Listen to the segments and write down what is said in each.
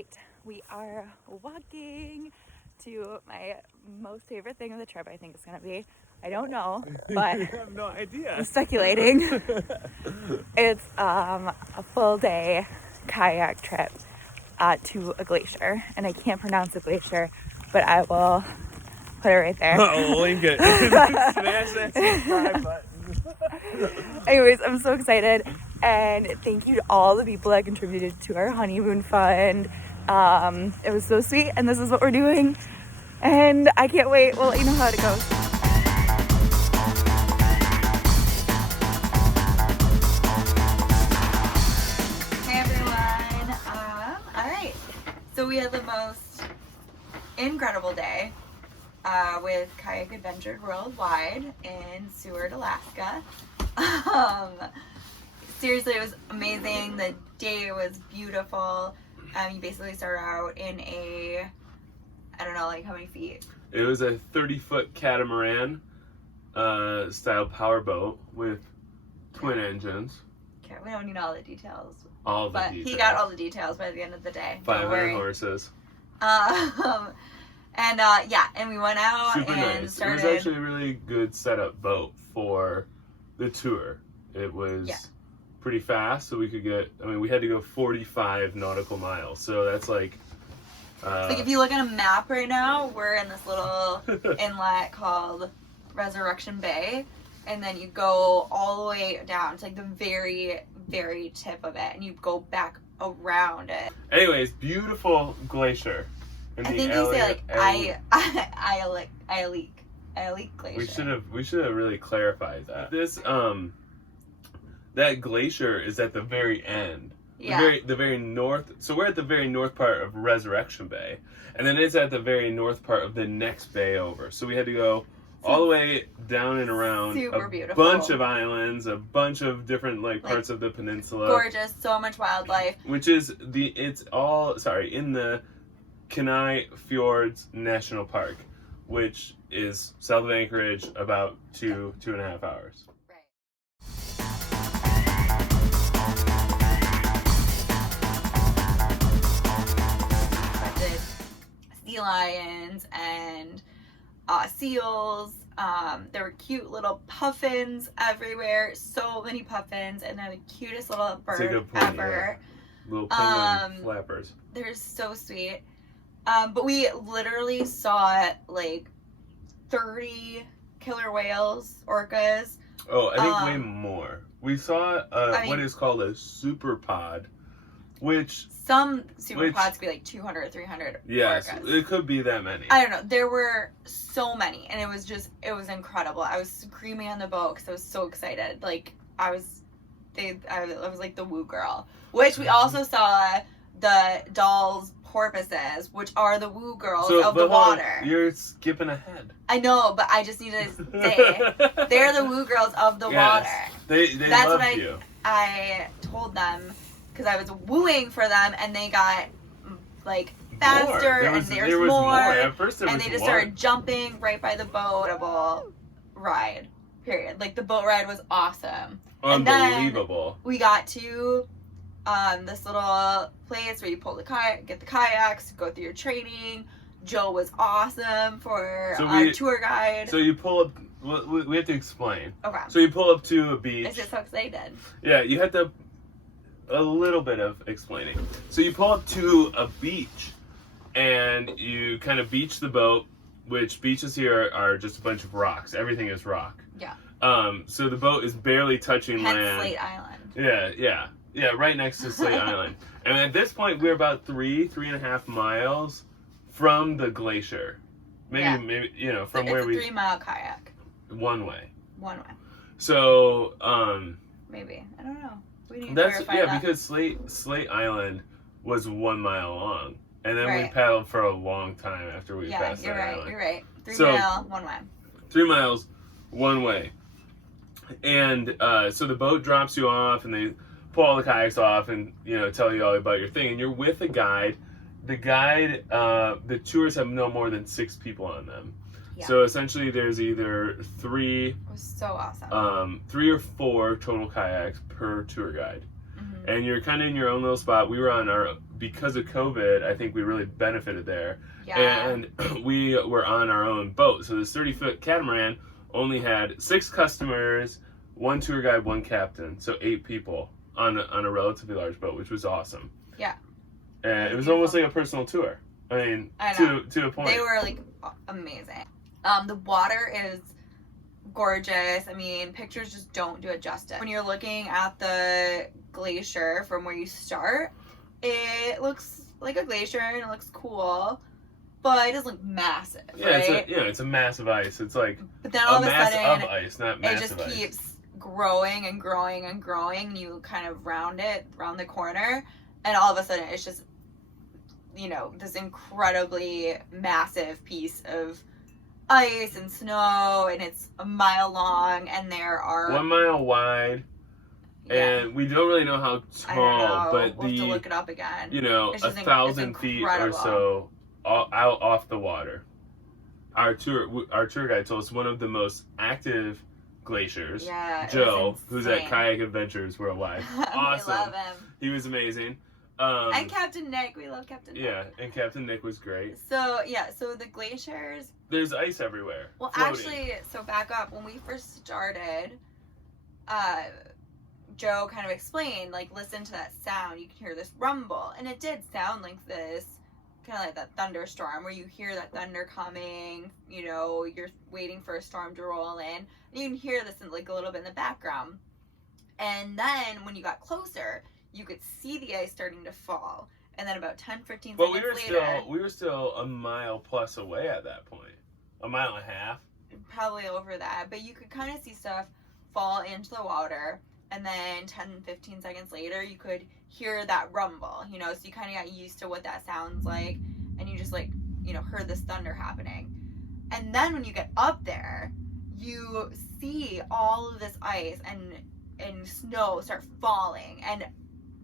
right, we are walking to my most favorite thing of the trip. I think it's gonna be, I don't know, but I have no idea. I'm speculating. It's a full day kayak trip to a glacier, and I can't pronounce the glacier, but I will put it right there. I'll link it. Smash that subscribe button. Anyways, I'm so excited, and thank you to all the people that contributed to our honeymoon fund. It was so sweet, and this is what we're doing, and I can't wait. We'll let you know how it goes. Hey everyone. All right, so we had the most incredible day with Kayak Adventured Worldwide in Seward, Alaska. Seriously, it was amazing. The day was beautiful. You basically start out in a, I don't know, like how many feet? It was a 30-foot catamaran style powerboat with twin engines. Okay, we don't need all the details. But he got all the details by the end of the day. 500 horses. And we went out Super and nice. started. It was actually a really good setup boat for the tour. It was pretty fast, so we could get, we had to go 45 nautical miles. So that's like if you look at a map right now, we're in this little inlet called Resurrection Bay, and then you go all the way down to like the very, very tip of it, and you go back around it. Anyways, beautiful glacier. I think you say like Aialik Glacier. We should have really clarified that. This that glacier is at the very end. Yeah. The very north. So we're at the very north part of Resurrection Bay, and then it's at the very north part of the next bay over. So we had to go all the way down and around beautiful. Bunch of islands, a bunch of different parts of the peninsula. Gorgeous, so much wildlife. Which is in the Kenia Fjords National Park, which is south of Anchorage, about 2.5 hours. Sea lions and seals. There were cute little puffins everywhere. So many puffins, and they're the cutest little bird ever. Yeah. Little penguin flappers. They're so sweet. But we literally saw like 30 killer whales, orcas. Oh, I think way more. We saw what is called a super pod, which some super pods could be like 200 or 300 yes, orcas. It could be that many. I don't know. There were so many, and it was incredible. I was screaming on the boat because I was so excited. Like I was like the woo girl. Which we also saw the Dall's porpoises, which are the woo girls of the water. You're skipping ahead. I know, but I just need to say they're the woo girls of the water. That's loved you. I told them because I was wooing for them, and they got like faster, and there was more. At first there was and they just started jumping right by the boat. Ride. Period. Like the boat ride was awesome. Unbelievable. And then we got to this little place where you pull the kayak, get the kayaks, go through your training. Joe was awesome for tour guide. So you pull up. We have to explain. Okay. So you pull up to a beach. I get so excited. Yeah, you had to. A little bit of explaining. So you pull up to a beach, and you kind of beach the boat. Which beaches here are just a bunch of rocks. Everything is rock. Yeah. So the boat is barely touching land. Slate Island. Yeah, right next to Slate Island. And at this point, we're about 3.5 miles from the glacier. Maybe from where we. It's a 3-mile kayak. One way. So. Maybe I don't know. We need to clarify that. Because Slate Island was 1 mile long, and then we paddled for a long time after we passed that island. You're right. 3 miles, 1 way. 3 miles, 1 way. And so the boat drops you off, and they pull all the kayaks off and tell you all about your thing, and you're with a guide. The tours have no more than 6 people on them. Yeah. So essentially there's either 3 it was so awesome. 3 or 4 total kayaks per tour guide. and you're kind of in your own little spot. We were because of COVID, I think we really benefited there. Yeah. And we were on our own boat. So this 30-foot catamaran only had 6 customers, 1 tour guide, 1 captain. So 8 people on a relatively large boat, which was awesome. Yeah. And it was almost like a personal tour. I mean, to a point. They were like amazing. The water is gorgeous. I mean, pictures just don't do it justice. When you're looking at the glacier from where you start, it looks like a glacier and it looks cool, but it doesn't look massive, right? It's a massive ice. It's like but then all of a mass sudden, of ice, not it massive just ice. keeps growing and growing and growing, and you kind of round the corner, and all of a sudden it's just, this incredibly massive piece of ice and snow, and it's a mile long, and there are 1 mile wide, and we don't really know how tall, but we'll have to look it up again. 1,000 feet or so out off the water. Our tour guide told us one of the most active glaciers. Yeah, Joe, who's at Kayak Adventures Worldwide. Awesome. We love him. He was amazing. And Captain Nick, we love Captain Nick. Yeah, and Captain Nick was great. So the glaciers. There's ice everywhere. Well, floating. actually, so back up, when we first started, Joe kind of explained, like, listen to that sound, you can hear this rumble, and it did sound like this, kind of like that thunderstorm, where you hear that thunder coming, you're waiting for a storm to roll in, and you can hear this in, like, a little bit in the background. And then, when you got closer, you could see the ice starting to fall. And then about 10, 15 seconds later... we were still a mile plus away at that point. A mile and a half. Probably over that. But you could kind of see stuff fall into the water. And then 10, 15 seconds later, you could hear that rumble. So you kind of got used to what that sounds like. And you just, heard this thunder happening. And then when you get up there, you see all of this ice and snow start falling. And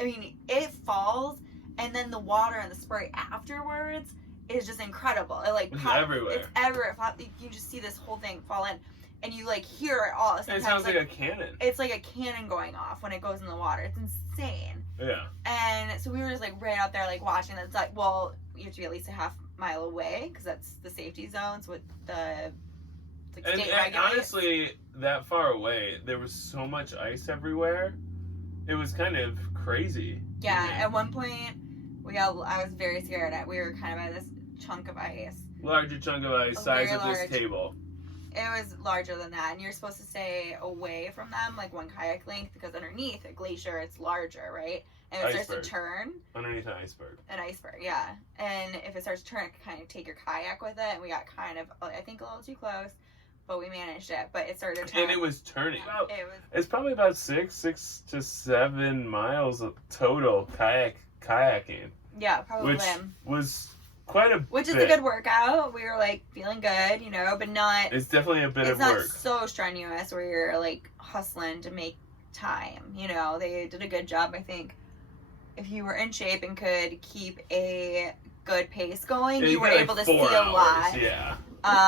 I mean, it falls, and then the water and the spray afterwards is just incredible. It It's everywhere. It's everywhere. You just see this whole thing fall in, and you hear it all. It sounds like a cannon. It's like a cannon going off when it goes in the water. It's insane. Yeah. And so we were just right out there watching. It's well, you have to be at least a half mile away because that's the safety zones with the state regulations. Honestly, that far away, there was so much ice everywhere. It was kind of crazy. Yeah, at one point, I was very scared. We were kind of by this chunk of ice. Larger chunk of ice, size of this table. It was larger than that, and you're supposed to stay away from them, like 1 kayak length, because underneath a glacier, it's larger, right? And if it starts to turn... Underneath an iceberg. An iceberg, yeah. And if it starts to turn, it can kind of take your kayak with it, and we got kind of, I think, a little too close. But we managed it. But it started to turn. And it was turning. Yeah, it's probably about 6 to 7 miles of total kayaking. Yeah, probably. Which was quite a Which is a good workout. We were feeling good, but not. It's definitely a bit of work. It's It's not so strenuous where you're hustling to make time. They did a good job, I think. If you were in shape and could keep a good pace going, you were able to see a lot. Yeah.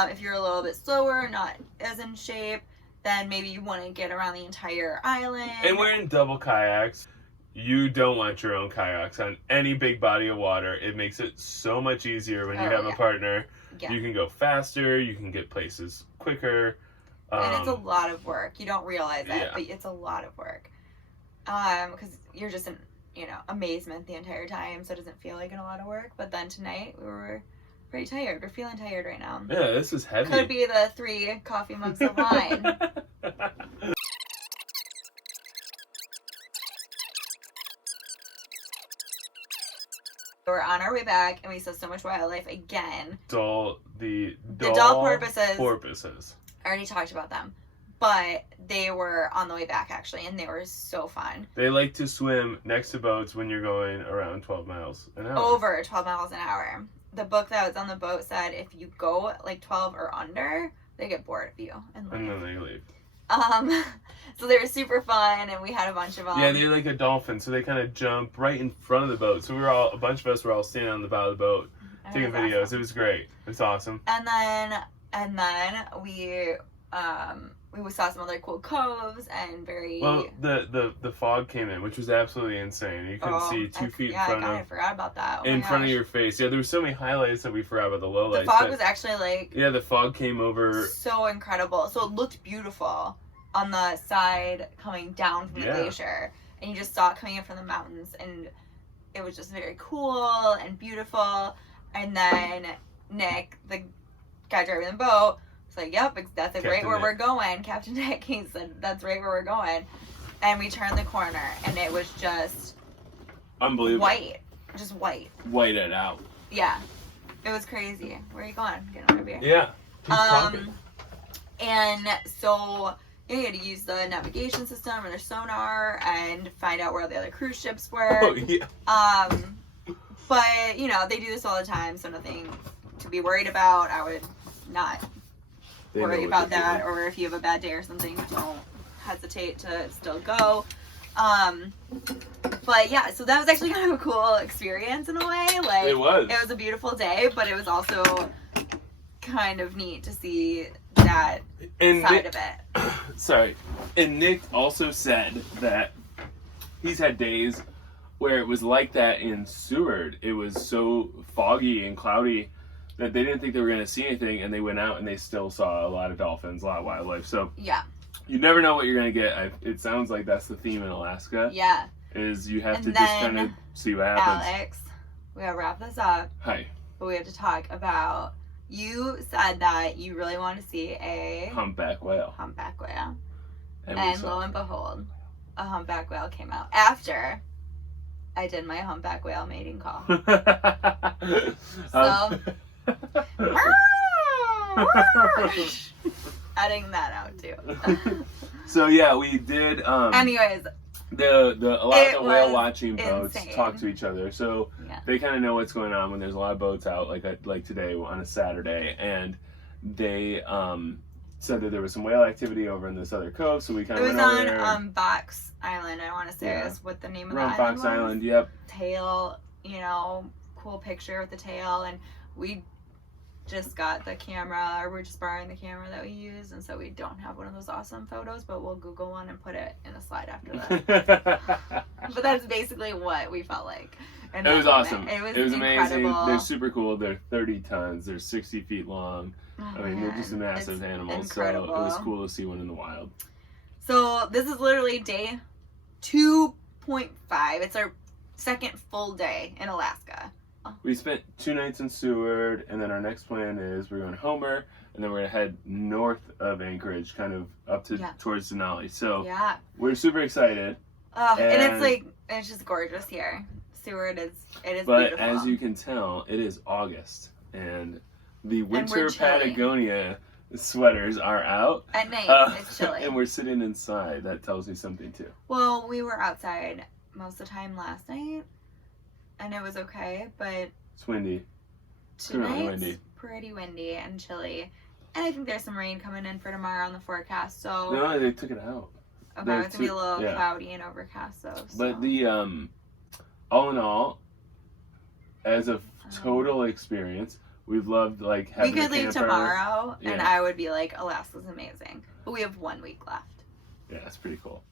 If you're a little bit slower, not as in shape, then maybe you want to get around the entire island. And we're in double kayaks. You don't want your own kayaks on any big body of water. It makes it so much easier when you have a partner. Yeah. You can go faster. You can get places quicker. And it's a lot of work. You don't realize it, but it's a lot of work. Because you're just in, amazement the entire time, so it doesn't feel like a lot of work. But then tonight, we were pretty tired. We're feeling tired right now. Yeah, this is heavy. Could be the 3 coffee mugs of wine. We're on our way back, and we saw so much wildlife again. The dull porpoises. I already talked about them. But they were on the way back, actually, and they were so fun. They like to swim next to boats when you're going around 12 miles an hour. Over 12 miles an hour. The book that was on the boat said if you go 12 or under, they get bored of you and leave. And then they leave. So they were super fun, and we had a bunch of them. Yeah, they're like a dolphin, so they kind of jump right in front of the boat. So a bunch of us were all standing on the bow of the boat taking videos. Awesome. It was great. It was awesome. And then we we saw some other cool coves and very. Well, the fog came in, which was absolutely insane. You couldn't see 2 feet in front I forgot about that. Oh in my front of gosh. your face. Yeah, there were so many highlights that we forgot about the lowlights. The fog was actually like. Yeah, the fog came over. So incredible. So it looked beautiful on the side coming down from the glacier, and you just saw it coming in from the mountains, and it was just very cool and beautiful. And then Nick, the guy driving the boat, was like, "Yep, that's right where we're going." Captain Nick, he said, "That's right where we're going." And we turned the corner, and it was just unbelievable. White, just white. Whited out. Yeah, it was crazy. Where are you going? Get another beer. Yeah. Keep talking. And so. Yeah, you had to use the navigation system or their sonar and find out where the other cruise ships were. Oh, yeah. But, you know, they do this all the time, so nothing to be worried about. I would not worry about that. Or if you have a bad day or something, don't hesitate to still go. But, yeah, so that was actually kind of a cool experience in a way. Like, it was. It was a beautiful day, but it was also kind of neat to see that side of it. Sorry. And Nick also said that he's had days where it was like that in Seward. It was so foggy and cloudy that they didn't think they were going to see anything, and they went out and they still saw a lot of dolphins, a lot of wildlife. So yeah, you never know what you're going to get. It sounds like that's the theme in Alaska. Yeah. Is you have to just kind of see what happens. Alex, we gotta wrap this up. Hi. But we have to talk about. You said that you really want to see a humpback whale. Humpback whale. And lo and behold, a humpback whale came out after I did my humpback whale mating call. So, adding that out too. So yeah, we did. Anyways, a lot of the whale watching boats insane. talk to each other, so they kind of know what's going on when there's a lot of boats out, like today on a Saturday, and they said that there was some whale activity over in this other cove, so we kind of went over there. It was on Box Island, I want to say is what the name of the island Box was. Island, yep. Tail, cool picture with the tail, and we just got the camera, or we're just borrowing the camera that we use, and so we don't have one of those awesome photos, but we'll Google one and put it in a slide after that. But that's basically what we felt like. It was awesome. It was amazing. incredible. They're super cool. They're 30 tons. They're 60 feet long. Oh, I mean, they're just massive animals. Incredible. So it was cool to see one in the wild. So this is literally day 2.5. It's our second full day in Alaska. We spent 2 nights in Seward, and then our next plan is we're going to Homer, and then we're going to head north of Anchorage, kind of up to towards Denali. So we're super excited. And it's just gorgeous here. Seward is but beautiful. As you can tell, it is August, and the winter Patagonia sweaters are out. At night, it's chilly. And we're sitting inside. That tells you something, too. Well, we were outside most of the time last night, and it was okay, but it's windy. Tonight's pretty windy and chilly. And I think there's some rain coming in for tomorrow on the forecast, so... No, they took it out. Okay, it's going to be a little cloudy and overcast, though. So. But the, all in all, as a total experience, we've loved, like, having We could a leave camper. tomorrow, and I would be like, Alaska's amazing. But we have 1 week left. Yeah, that's pretty cool.